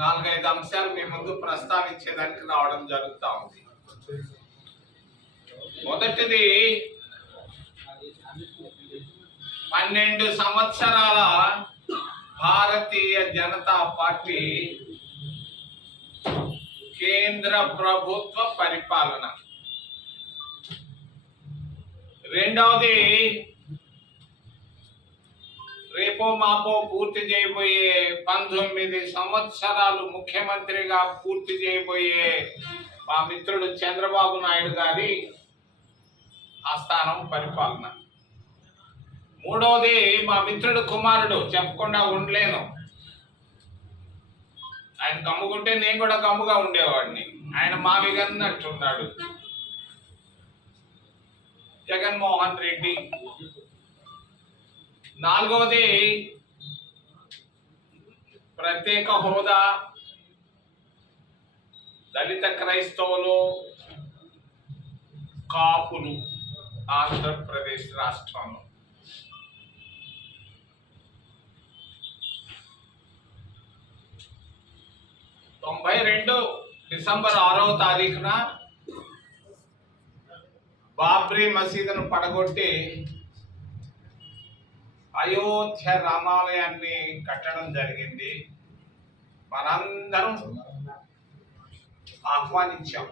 నాలుగైదు అంశాలు మీ ముందు ప్రస్తావించేదానికి రావడం జరుగుతూ ఉంది. మొదటిది, 12 సంవత్సరాల భారతీయ జనతా పార్టీ కేంద్ర ప్రభుత్వ పరిపాలన. రెండవది, రేపో మాపో పూర్తి చేయబోయే 19 సంవత్సరాలు ముఖ్యమంత్రిగా పూర్తి చేయబోయే మా మిత్రుడు చంద్రబాబు నాయుడు గారి ఆస్థానం పరిపాలన. మూడవది, మా మిత్రుడు కుమారుడు, చెప్పకుండా ఉండలేను. ఆయన గమ్ముకుంటే నేను కూడా గమ్ముగా ఉండేవాడిని. ఆయన మావిగన్నట్టున్నాడు, జగన్మోహన్ రెడ్డి. నాలుగవది, ప్రత్యేక హోదా, దళిత క్రైస్తవులు, కాపులు ఆంధ్రప్రదేశ్ రాష్ట్రంలో. డిసెంబర్ 6వ తారీఖున బాబ్రీ మసీదును పడగొట్టి అయోధ్య రామాలయాన్ని కట్టడం జరిగింది. మనందరం ఆహ్వానించాం.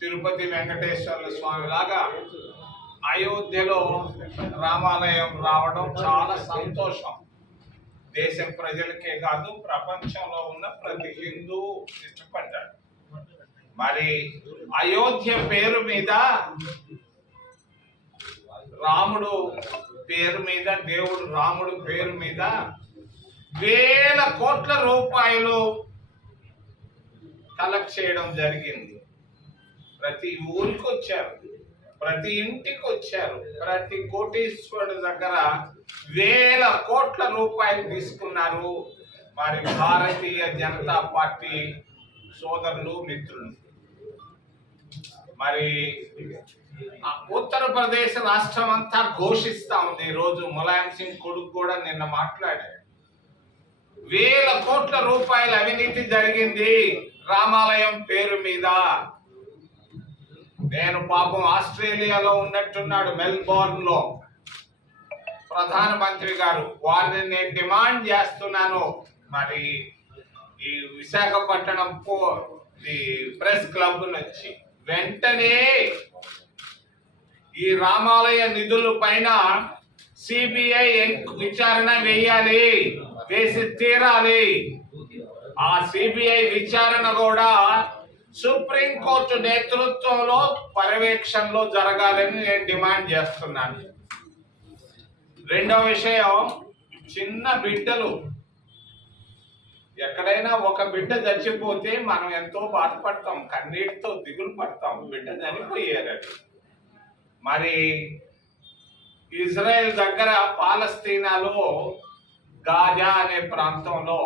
తిరుపతి వెంకటేశ్వర స్వామి లాగా అయోధ్యలో రామాలయం రావడం చాలా సంతోషం. దేశ ప్రజలకే కాదు, ప్రపంచంలో ఉన్న ప్రతి హిందూ ఇష్టపడ్డాడు. మరి అయోధ్య పేరు మీద, రాముడు పేరు మీద, దేవుడు రాముడు పేరు మీద వేల కోట్ల రూపాయలు కలెక్ట్ చేయడం జరిగింది. ప్రతి ఊరికి వచ్చారు, ప్రతి ఇంటికి వచ్చారు, ప్రతి కోటీశ్వరుడు దగ్గర వేల కోట్ల రూపాయలు తీసుకున్నారు. మరి భారతీయ జనతా పార్టీ సోదరులు, మిత్రులు. మరి ఉత్తరప్రదేశ్ రాష్ట్రం అంతా ఘోషిస్తా ఉంది. ఈరోజు ములాయం సింగ్ కొడుకు కూడా నిన్న మాట్లాడాడు. వేల కోట్ల రూపాయల అవినీతి జరిగింది రామాలయం పేరు మీద. నేను పాపం ఆస్ట్రేలియాలో ఉన్నట్టున్నాడు, మెల్బోర్న్ లో. ప్రధానమంత్రి గారు, వారిని నేను డిమాండ్ చేస్తున్నాను, మరి ఈ విశాఖపట్నం ప్రెస్ క్లబ్ నుంచి వెంటనే ఈ రామాలయ నిధుల పైన సిబిఐ విచారణ వేసి తీరాలి. ఆ సిబిఐ విచారణ కూడా సుప్రీంకోర్టు నేతృత్వంలో పర్యవేక్షణలో జరగాలని నేను డిమాండ్ చేస్తున్నాను. రెండో విషయం, చిన్న బిడ్డలు. ఎక్కడైనా ఒక బిడ్డ చచ్చిపోతే మనం ఎంతో బాధపడతాం, కన్నీటితో దిగులు పడతాం. బిడ్డ చనిపోయారని. మరి ఇజ్రాయెల్ దగ్గర పాలస్తీనాలో గాజా అనే ప్రాంతంలో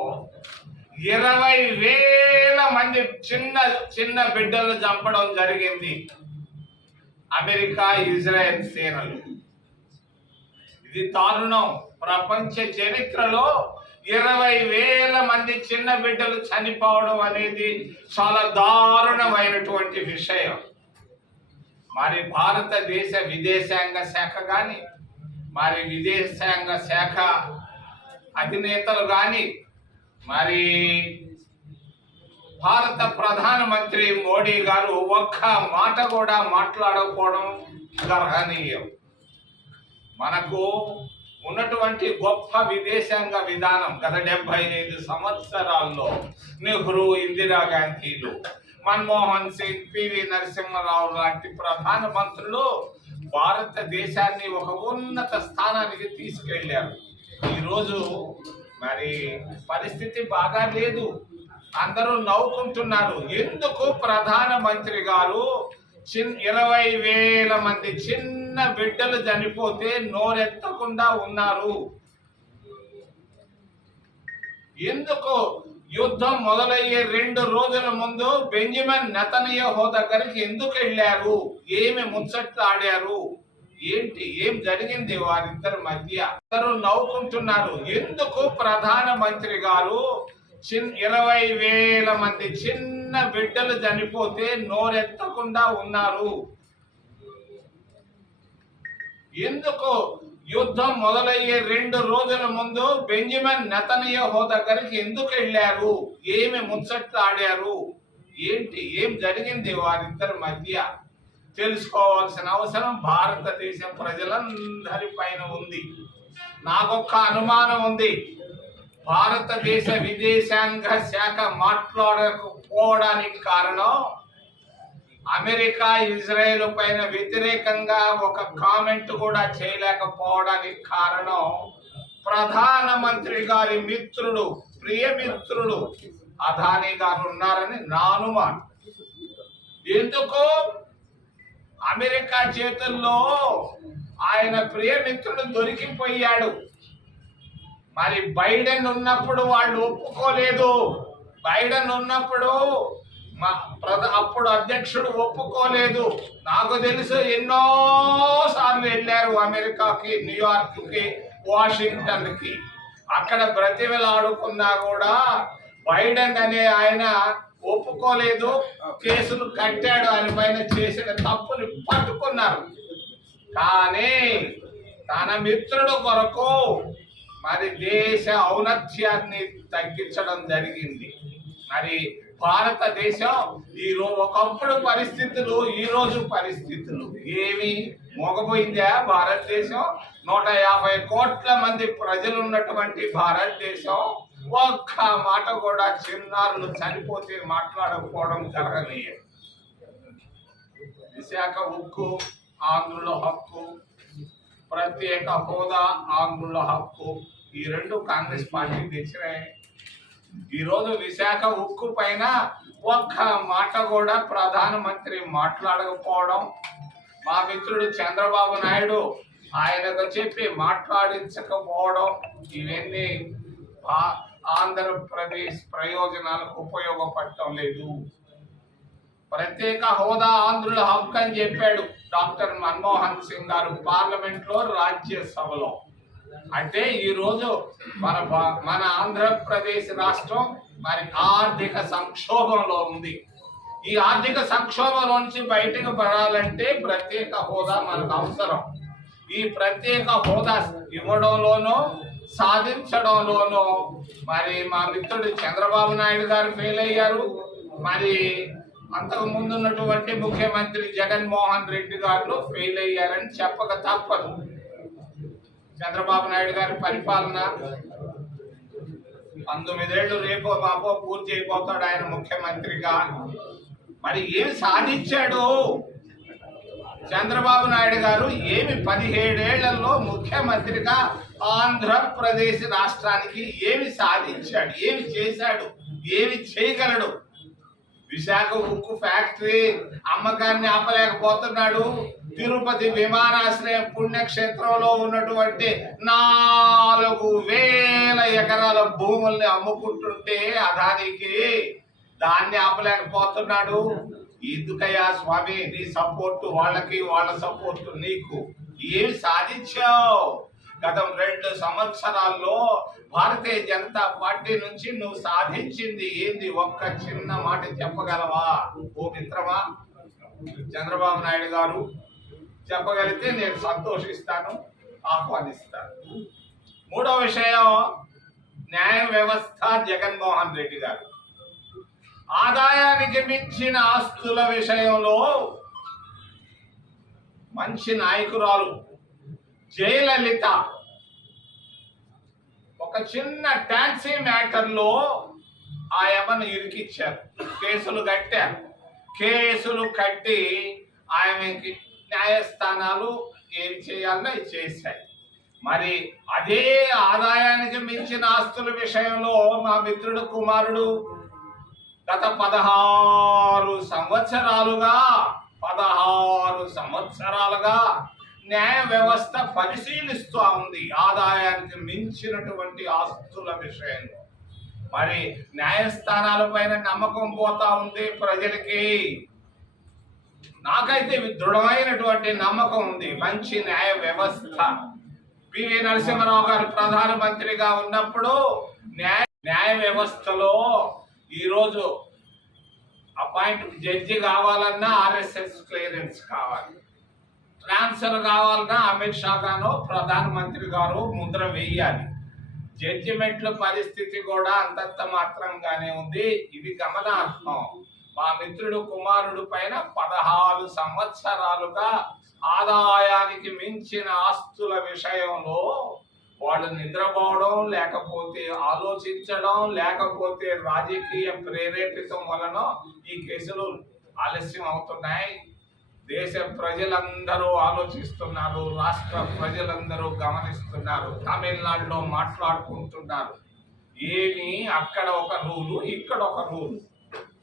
20,000 మంది చిన్న చిన్న బిడ్డలు చంపడం జరిగింది అమెరికా, ఇజ్రాయెల్ సేనలు. ఇది దారుణం. ప్రపంచ చరిత్రలో 20,000 మంది చిన్న బిడ్డలు చనిపోవడం అనేది చాలా దారుణమైనటువంటి విషయం. మరి భారతదేశ విదేశాంగ శాఖ కానీ, మరి విదేశాంగ శాఖ అధినేతలు కానీ, మరి భారత ప్రధానమంత్రి మోడీ గారు ఒక్క మాట కూడా మాట్లాడకపోవడం గర్హనీయం. మనకు ఉన్నటువంటి గొప్ప విదేశాంగ విధానం గత 75 సంవత్సరాల్లో నెహ్రూ, ఇందిరాగాంధీలు, మన్మోహన్ సింగ్, పివి నరసింహారావు లాంటి ప్రధానమంత్రులు భారతదేశాన్ని ఒక ఉన్నత స్థానానికి తీసుకెళ్లారు. ఈరోజు మరి పరిస్థితి బాగా లేదు. అందరూ నవ్వుకుంటున్నారు. ఎందుకు ప్రధానమంత్రి గారు 20,000 మంది చిన్న బిడ్డలు చనిపోతే నోరెత్తకుండా ఉన్నారు? ఎందుకు యుద్ధం మొదలయ్యే 2 రోజుల ముందు బెంజమిన్ నెతన్యాహు దగ్గరికి ఎందుకు వెళ్ళారు? ఏమి ముచ్చట్లు ఆడారు? ఏంటి, ఏం జరిగింది వారిద్దరి మధ్య? అందరూ నవ్వుకుంటున్నారు. ఎందుకు ప్రధానమంత్రి గారు 20,000 మంది చిన్న బిడ్డలు చనిపోతే నోరెత్తకుండా ఉన్నారు? ఎందుకు యుద్ధం మొదలయ్యే 2 రోజుల ముందు బెంజమిన్ నెతన్యాహు దగ్గరికి ఎందుకు వెళ్ళారు? ఏమి ముచ్చట్లాడారు? ఏంటి, ఏం జరిగింది వారిద్దరి మధ్య? తెలుసుకోవాల్సిన అవసరం భారతదేశం ప్రజలందరి పైన ఉంది. నాకొక్క అనుమానం ఉంది. భారతదేశ విదేశాంగ శాఖ మాట్లాడకపోవడానికి కారణం, అమెరికా ఇజ్రాయెల్ పైన వ్యతిరేకంగా ఒక కామెంట్ కూడా చేయలేకపోవడానికి కారణం ప్రధానమంత్రి గారి మిత్రుడు, ప్రియమిత్రుడు అదానీ గారు ఉన్నారని నా అనుమానం. ఎందుకు? అమెరికా చేతుల్లో ఆయన ప్రియమిత్రుడు దొరికిపోయాడు. మరి బైడెన్ ఉన్నప్పుడు వాళ్ళు ఒప్పుకోలేదు. బైడెన్ ఉన్నప్పుడు అప్పుడు అధ్యక్షుడు ఒప్పుకోలేదు. నాకు తెలుసు ఎన్నో సార్లు వెళ్ళారు అమెరికాకి, న్యూయార్క్కి, వాషింగ్టన్కి. అక్కడ బ్రతిమలాడుకున్నా కూడా బైడెన్ అనే ఆయన ఒప్పుకోలేదు. కేసులు కట్టాడు. ఆయన పైన చేసిన తప్పుని పట్టుకున్నారు. కానీ తన మిత్రుడు కొరకు మరి దేశ ఔన్నత్యాన్ని తగ్గించడం జరిగింది. మరి భారతదేశం ఒకప్పుడు పరిస్థితులు, ఈ రోజు పరిస్థితులు ఏమి మోగపోయిందా? భారతదేశం 150 కోట్ల మంది ప్రజలు ఉన్నటువంటి భారతదేశం ఒక్క మాట కూడా చిన్నారులు చనిపోతే మాట్లాడకపోవడం జరగలేదు. విశాఖ ఉక్కు ఆంధ్రుల హక్కు, ప్రత్యేక హోదా ఆంధ్రుల హక్కు, ఈ 2 కాంగ్రెస్ పార్టీ తెచ్చినాయి. ఈరోజు విశాఖ ఉక్కు పైన ఒక్క మాట కూడా ప్రధానమంత్రి మాట్లాడకపోవడం, మా మిత్రుడు చంద్రబాబు నాయుడు ఆయనకు చెప్పి మాట్లాడించకపోవడం, ఇవన్నీ ఆంధ్రప్రదేశ్ ప్రయోజనాలకు ఉపయోగపడటం లేదు. ప్రత్యేక హోదా ఆంధ్రుల హక్కు అని చెప్పాడు డాక్టర్ మన్మోహన్ సింగ్ గారు పార్లమెంట్ లో, రాజ్యసభలో. అంటే ఈరోజు మన ఆంధ్రప్రదేశ్ రాష్ట్రం మరి ఆర్థిక సంక్షోభంలో ఉంది. ఈ ఆర్థిక సంక్షోభంలో నుంచి బయటకు పడాలంటే ప్రత్యేక హోదా మనకు అవసరం. ఈ ప్రత్యేక హోదా ఇవ్వడంలోనూ సాధించడంలోనూ మరి మా మిత్రుడు చంద్రబాబు నాయుడు గారు ఫెయిల్ అయ్యారు. మరి అంతకు ముందు ఉన్నటువంటి ముఖ్యమంత్రి జగన్మోహన్ రెడ్డి గారు ఫెయిల్ అయ్యారని చెప్పక తప్పదు. చంద్రబాబు నాయుడు గారి పరిపాలన 19 ఏళ్ళు రేపో మాపో పూర్తి అయిపోతాడు ఆయన ముఖ్యమంత్రిగా. మరి ఏమి సాధించాడు చంద్రబాబు నాయుడు గారు? ఏమి 17 ఏళ్లలో ముఖ్యమంత్రిగా ఆంధ్రప్రదేశ్ రాష్ట్రానికి ఏమి సాధించాడు? ఏమి చేశాడు? ఏమి చేయగలడు? విశాఖ ఉక్కు ఫ్యాక్టరీ అమ్మకాన్ని ఆపలేకపోతున్నాడు. తిరుపతి విమానాశ్రయం పుణ్యక్షేత్రంలో ఉన్నటువంటి 4,000 ఎకరాల భూముల్ని అమ్ముకుంటుంటే అదానికి, దాన్ని ఆపలేకపోతున్నాడు. ఎందుకయ్యా స్వామి నీ సపోర్టు వాళ్ళకి, వాళ్ళ సపోర్టు నీకు? ఏమి సాధించావు? గత 2 సంవత్సరాల్లో భారతీయ జనతా పార్టీ నుంచి నువ్వు సాధించింది ఏంది? ఒక్క చిన్న మాట చెప్పగలవా ఓ మిత్రమా? చంద్రబాబు నాయుడు గారు చెప్పగలిగితే నేను సంతోషిస్తాను, ఆహ్వానిస్తాను. 3వ విషయం, న్యాయ వ్యవస్థ. జగన్మోహన్ రెడ్డి గారు ఆదాయానికి మించిన ఆస్తుల విషయంలో మంచి నాయకురాలు జయలలిత ఒక చిన్న టాక్సీ మ్యాటర్లో ఆ యమను ఇరికిచ్చారు. కేసులు కట్టారు. కేసులు కట్టి ఆమెకి న్యాయస్థానాలు ఏం చేయాలన్నా చేశాయి. మరి అదే ఆదాయానికి మించిన ఆస్తుల విషయంలో మా మిత్రుడు కుమారుడు గత 16 సంవత్సరాలుగా న్యాయ వ్యవస్థ పరిశీలిస్తూ ఉంది ఆదాయానికి మించినటువంటి ఆస్తుల విషయంలో. మరి న్యాయస్థానాల పైన నమ్మకం పోతా ఉంది ప్రజలకి. నాకైతే దృఢమైనటువంటి నమ్మకం ఉంది. మంచి న్యాయ వ్యవస్థ. పివి నరసింహారావు గారు ప్రధానమంత్రిగా ఉన్నప్పుడు న్యాయ వ్యవస్థలో ఈరోజు జడ్జి కావాలన్నా RSS క్లియరెన్స్ కావాలి, ట్రాన్స్ఫర్ కావాలన్నా అమిత్ షా గారు ప్రధానమంత్రి గారు ముద్ర వేయాలి. జడ్జిమెంట్ల పరిస్థితి కూడా అంతంత మాత్రంగానే ఉంది. ఇది గమనార్హం. మా మిత్రుడు కుమారుడు పైన 16 సంవత్సరాలుగా ఆదాయానికి మించిన ఆస్తుల విషయంలో వాళ్ళు నిద్రపోవడం, లేకపోతే ఆలోచించడం, లేకపోతే రాజకీయ ప్రేరేపితం వలన ఈ కేసులు ఆలస్యం అవుతున్నాయి. దేశ ప్రజలందరూ ఆలోచిస్తున్నారు, రాష్ట్ర ప్రజలందరూ గమనిస్తున్నారు. తమిళనాడులో మాట్లాడుకుంటున్నారు. ఏమి అక్కడ ఒక రూలు, ఇక్కడ ఒక రూలు.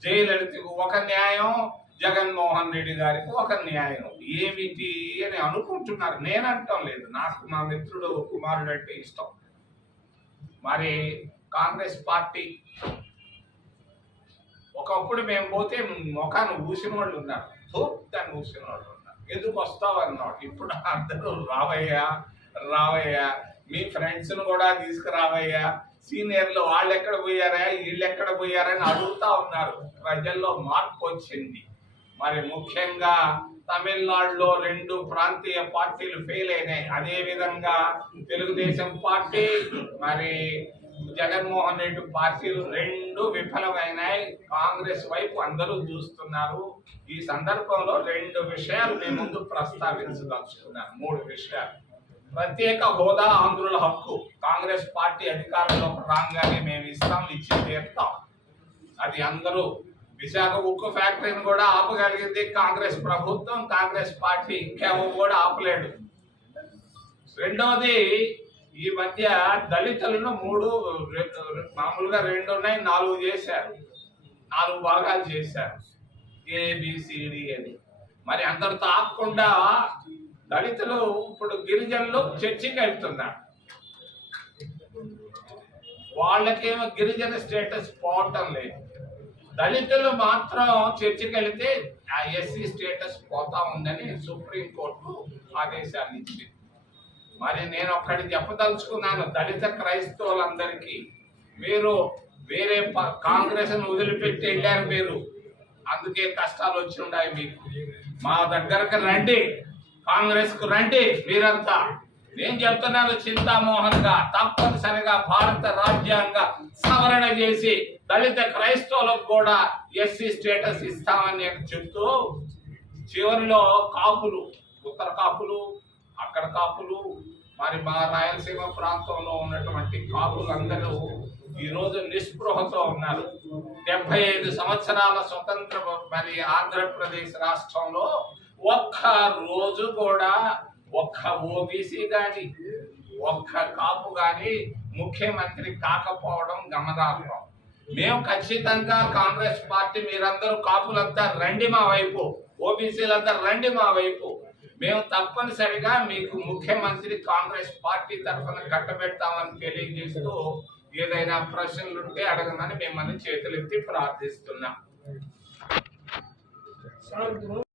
జయలలితకు ఒక న్యాయం, జగన్మోహన్ రెడ్డి గారికి ఒక న్యాయం. ఏమిటి అని అనుకుంటున్నారు. నేనంటాం లేదు, నాకు మా మిత్రుడు కుమారుడు అంటే ఇష్టం. మరి కాంగ్రెస్ పార్టీ ఒకప్పుడు మేము పోతే ముఖాన్ని ఊసిన వాళ్ళు ఉన్నారు, దాన్ని ఊసిన వాళ్ళు ఉన్నారు. ఎందుకు వస్తావు అన్నాడు. ఇప్పుడు అందరూ రావయ్యా రావయ్యా, మీ ఫ్రెండ్స్ను కూడా తీసుకురావయ్యా, సీనియర్లు వాళ్ళు ఎక్కడ పోయారా, వీళ్ళు ఎక్కడ పోయారని అడుగుతా ఉన్నారు. ప్రజల్లో మార్పు వచ్చింది. మరి ముఖ్యంగా తమిళనాడులో 2 ప్రాంతీయ పార్టీలు ఫెయిల్ అయినాయి. అదే విధంగా తెలుగుదేశం పార్టీ, మరి జగన్మోహన్ రెడ్డి పార్టీలు 2 విఫలమైనాయి. కాంగ్రెస్ వైపు అందరూ చూస్తున్నారు. ఈ సందర్భంలో 2 విషయాలు మీ ముందు ప్రస్తావించదలుచుకున్నాను. 3 విషయాలు. ప్రత్యేక హోదా ఆంధ్రుల హక్కు. కాంగ్రెస్ పార్టీ అధికారంలోకి రాగానే మేము ఇస్తాం, ఇచ్చి తీరుతాం. అది అందరూ. విశాఖ ఉక్కు ఫ్యాక్టరీని కూడా ఆపగలిగింది కాంగ్రెస్ ప్రభుత్వం. కాంగ్రెస్ పార్టీ ఇంకెవరు కూడా ఆపలేడు. రెండవది, ఈ మధ్య దళితులను మామూలుగా 2 ఉన్నాయి, 4 చేశారు. 4 భాగాలు చేశారు, ABCD అని. మరి అందరితో ఆపకుండా దళితులు ఇప్పుడు గిరిజనులు చర్చికి వెళ్తున్నారు. వాళ్ళకేమో గిరిజన స్టేటస్ పోవటం లేదు. దళితులు మాత్రం చర్చికి వెళితే ఆ SC స్టేటస్ పోతా ఉందని సుప్రీంకోర్టు ఆదేశాలు ఇచ్చింది. మరి నేను ఒక్కటి చెప్పదలుచుకున్నాను దళిత క్రైస్తవులందరికీ, మీరు వేరే కాంగ్రెస్ వదిలిపెట్టి వెళ్ళారు. మీరు అందుకే కష్టాలు వచ్చి ఉన్నాయి మీకు. మా దగ్గరకు రండి, కాంగ్రెస్ కు రండి మీరంతా. నేను చెప్తున్నాను చింతామోహన్ గా, తప్పనిసరిగా భారత రాజ్యాంగ సవరణ చేసి దళిత క్రైస్తవులకు కూడా SC స్టేటస్ ఇస్తామని నేను చెప్తూ, చివరిలో కాపులు, ఉత్తర కాపులు, అక్కడ కాపులు, మరి మా రాయలసీమ ప్రాంతంలో ఉన్నటువంటి కాపులందరూ ఈరోజు నిస్పృహతో ఉన్నారు. 75 సంవత్సరాల స్వతంత్ర మరి ఆంధ్రప్రదేశ్ రాష్ట్రంలో ఒక్క రోజు కూడా ఒక్క OBC గాని ఒక్క కాపు గాని ముఖ్యమంత్రి కాకపోవడం గమనార్హం. మేము ఖచ్చితంగా కాంగ్రెస్ పార్టీ, మీరందరూ కాపులంతా రండి మా వైపు, OBCలంతా రండి మా వైపు. మేము తప్పనిసరిగా మీకు ముఖ్యమంత్రి కాంగ్రెస్ పార్టీ తరఫున కట్టబెడతామని తెలియజేస్తూ, ఏదైనా ప్రశ్నలుంటే అడగమని మిమ్మల్ని చేతులెత్తి ప్రార్థిస్తున్నాం.